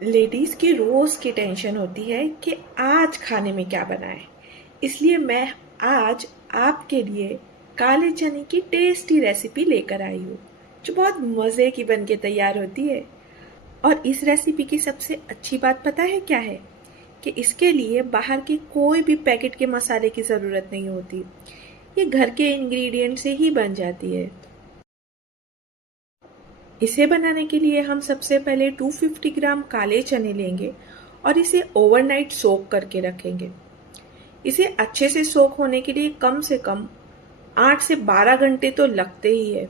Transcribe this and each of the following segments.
Ladies की रोज की tension होती है कि आज खाने में क्या बनाएं। इसलिए मैं आज आपके लिए काले चने की टेस्टी रेसिपी लेकर आई हूँ, जो बहुत मज़े की बन के तैयार होती है। और इस रेसिपी की सबसे अच्छी बात पता है क्या है? कि इसके लिए बाहर के कोई भी पैकेट के मसाले की ज़रूरत नहीं होती। ये घर के इंग्रेडिएंट से ही बन जाती है। इसे बनाने के लिए हम सबसे पहले 250 ग्राम काले चने लेंगे और इसे ओवरनाइट सोक करके रखेंगे। इसे अच्छे से सोक होने के लिए कम से कम 8 से 12 घंटे तो लगते ही है।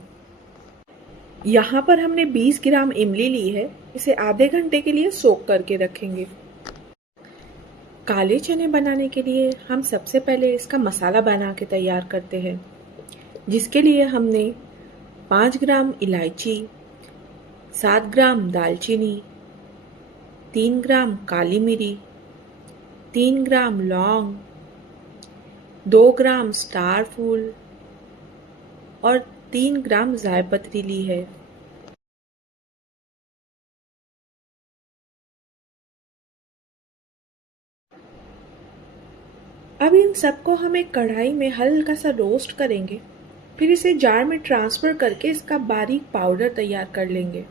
यहाँ पर हमने 20 ग्राम इमली ली है, इसे आधे घंटे के लिए सोक करके रखेंगे। काले चने बनाने के लिए हम सबसे पहले इसका मसाला बना के तैयार करते हैं, जिसके लिए हमने 5 ग्राम इलायची, 7 ग्राम दालचीनी, 3 ग्राम काली मिरी, 3 ग्राम लौंग, 2 ग्राम स्टार फूल और 3 ग्राम जायपत्री ली है। अब इन सबको हम एक कढ़ाई में हल्का सा रोस्ट करेंगे, फिर इसे जार में ट्रांसफर करके इसका बारीक पाउडर तैयार कर लेंगे।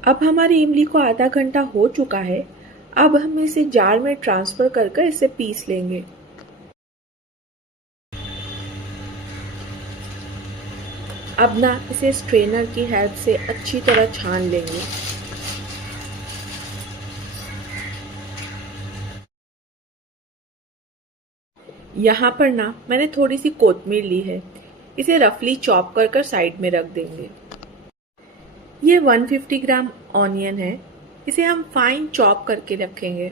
अब हमारी इमली को आधा घंटा हो चुका है। अब हम इसे जार में ट्रांसफर कर इसे पीस लेंगे। अब ना इसे स्ट्रेनर की हेल्प से अच्छी तरह छान लेंगे। यहाँ पर ना मैंने थोड़ी सी कोतमीर ली है, इसे रफली चॉप कर साइड में रख देंगे। ये 150 ग्राम ऑनियन है, इसे हम फाइन चॉप करके रखेंगे।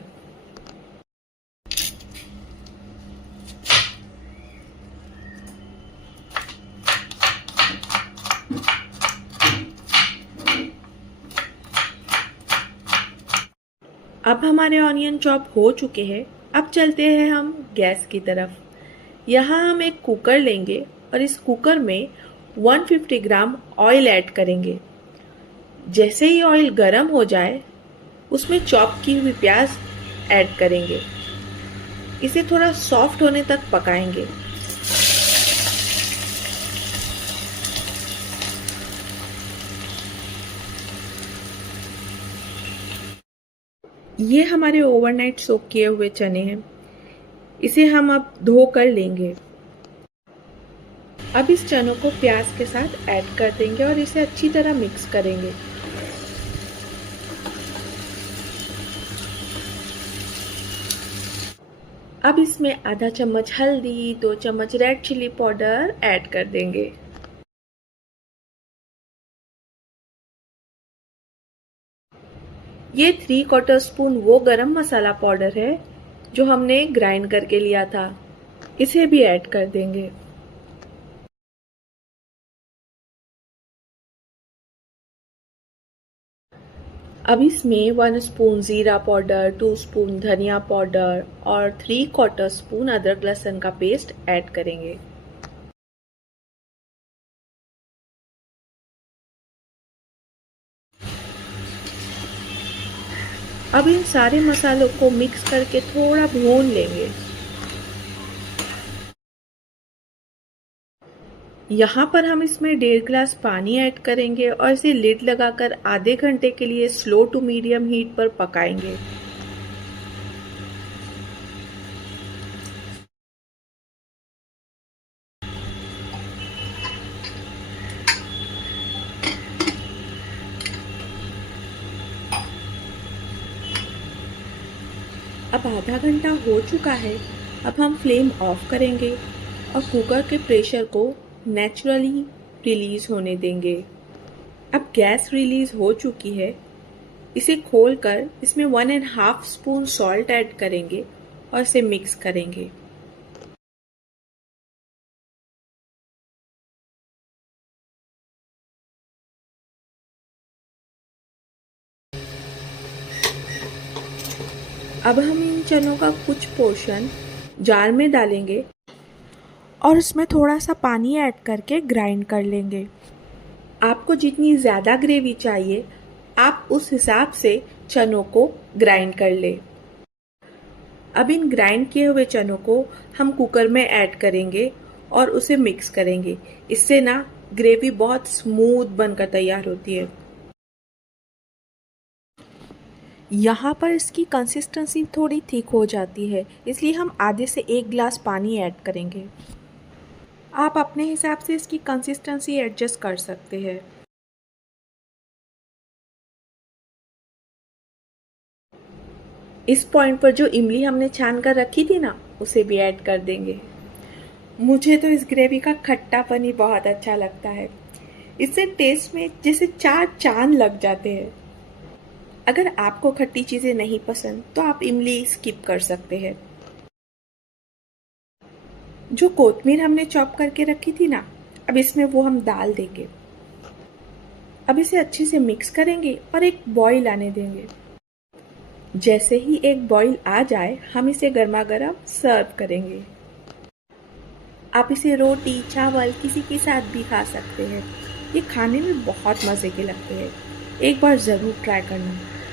अब हमारे ऑनियन चॉप हो चुके हैं। अब चलते हैं हम गैस की तरफ। यहाँ हम एक कुकर लेंगे और इस कुकर में 150 ग्राम ऑयल ऐड करेंगे। जैसे ही ऑयल गर्म हो जाए, उसमें चॉप की हुई प्याज ऐड करेंगे। इसे थोड़ा सॉफ्ट होने तक पकाएंगे। ये हमारे ओवरनाइट सोक किए हुए चने हैं, इसे हम अब धो कर लेंगे। अब इस चनों को प्याज के साथ ऐड कर देंगे और इसे अच्छी तरह मिक्स करेंगे। अब इसमें आधा चम्मच हल्दी, 2 चम्मच रेड चिली पाउडर ऐड कर देंगे। ये 3/4 स्पून वो गरम मसाला पाउडर है जो हमने ग्राइंड करके लिया था, इसे भी ऐड कर देंगे। अब इसमें 1 स्पून जीरा पाउडर, 2 स्पून धनिया पाउडर और 3/4 स्पून अदरक लहसुन का पेस्ट ऐड करेंगे। अब इन सारे मसालों को मिक्स करके थोड़ा भून लेंगे। यहाँ पर हम इसमें 1.5 ग्लास पानी ऐड करेंगे और इसे लिड लगाकर आधे घंटे के लिए स्लो टू मीडियम हीट पर पकाएंगे। अब आधा घंटा हो चुका है। अब हम फ्लेम ऑफ करेंगे और कुकर के प्रेशर को नेचुरली रिलीज होने देंगे। अब गैस रिलीज हो चुकी है। इसे खोलकर इसमें 1.5 स्पून सॉल्ट ऐड करेंगे और इसे मिक्स करेंगे। अब हम इन चनों का कुछ पोर्शन जार में डालेंगे और उसमें थोड़ा सा पानी ऐड करके ग्राइंड कर लेंगे। आपको जितनी ज़्यादा ग्रेवी चाहिए आप उस हिसाब से चनों को ग्राइंड कर ले। अब इन ग्राइंड किए हुए चनों को हम कुकर में ऐड करेंगे और उसे मिक्स करेंगे। इससे ना ग्रेवी बहुत स्मूथ बनकर तैयार होती है। यहाँ पर इसकी कंसिस्टेंसी थोड़ी थिक हो जाती है, इसलिए हम आधे से 1 गिलास पानी ऐड करेंगे। आप अपने हिसाब से इसकी कंसिस्टेंसी एडजस्ट कर सकते हैं। इस पॉइंट पर जो इमली हमने छान कर रखी थी ना, उसे भी ऐड कर देंगे। मुझे तो इस ग्रेवी का खट्टापन ही बहुत अच्छा लगता है। इससे टेस्ट में जैसे 4 चांद लग जाते हैं। अगर आपको खट्टी चीज़ें नहीं पसंद तो आप इमली स्किप कर सकते हैं। जो कोतमीर हमने चॉप करके रखी थी ना, अब इसमें वो हम डाल देंगे। अब इसे अच्छे से मिक्स करेंगे और एक बॉईल आने देंगे। जैसे ही एक बॉईल आ जाए हम इसे गर्मा गर्म सर्व करेंगे। आप इसे रोटी चावल किसी के साथ भी खा सकते हैं। ये खाने में बहुत मज़े के लगते हैं। एक बार ज़रूर ट्राई करना।